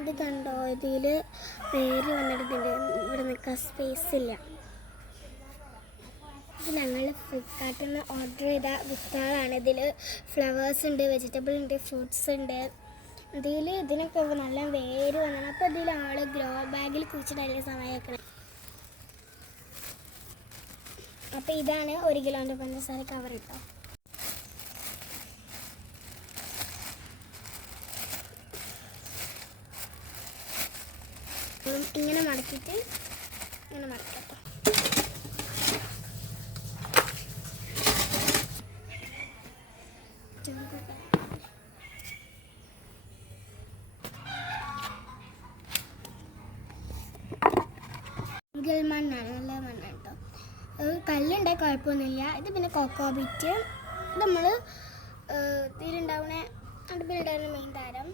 ഇത് കണ്ടോ, ഇതിൽ പേര് വന്നിട്ടുണ്ട്. ഇവിടെ നിൽക്കാൻ സ്പേസ് ഇല്ല. ഇത് ഞങ്ങൾ ഫ്ലിപ്കാർട്ടിൽ നിന്ന് ഓർഡർ ചെയ്ത വിത്താളാണ്. ഇതിൽ ഫ്ലവേഴ്സ് ഉണ്ട്, വെജിറ്റബിൾ ഉണ്ട്, ഫ്രൂട്ട്സ് ഉണ്ട്. ഇതിനൊക്കെ നല്ല വേര് വന്നാണ്. അപ്പോൾ ഇതിൽ ആൾ ഗ്രോ ബാഗിൽ കുഴിച്ചിട്ട് അതിൽ സമയം വെക്കണം. അപ്പോൾ ഇതാണ് 1 കിലോൻ്റെ പഞ്ചസാര കവർ കേട്ടോ. ഇങ്ങനെ മടക്കിയിട്ട് ഇങ്ങനെ മടക്കട്ടോ. മണ്ണാണ്, നല്ല മണ്ണാണ് കേട്ടോ. കല്ലുണ്ടായി കുഴപ്പമൊന്നുമില്ല. ഇത് പിന്നെ കൊക്കോബിറ്റ്, ഇത് നമ്മൾ ഇതിലുണ്ടാവുന്ന അടുപ്പിലുണ്ടായിരുന്ന മെയിൻ താരം.